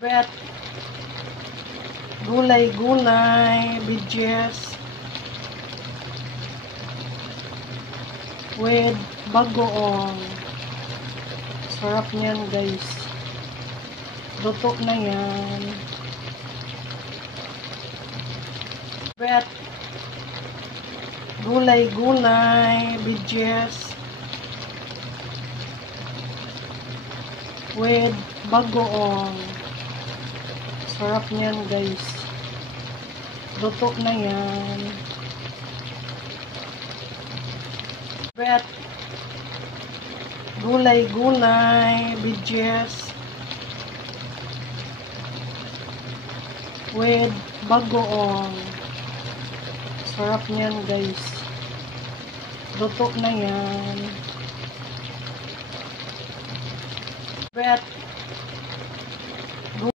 Bet, gulay-gulay, bidges, with bagoong. Sarap niyan guys. Luto na yan. Bet, gulay-gulay, bidges, with bagoong. Sarap niyan guys. Luto na yan. Bet, gulay-gulay, bidges, with bagoong. Sarap niyan guys. Luto na yan. Bet,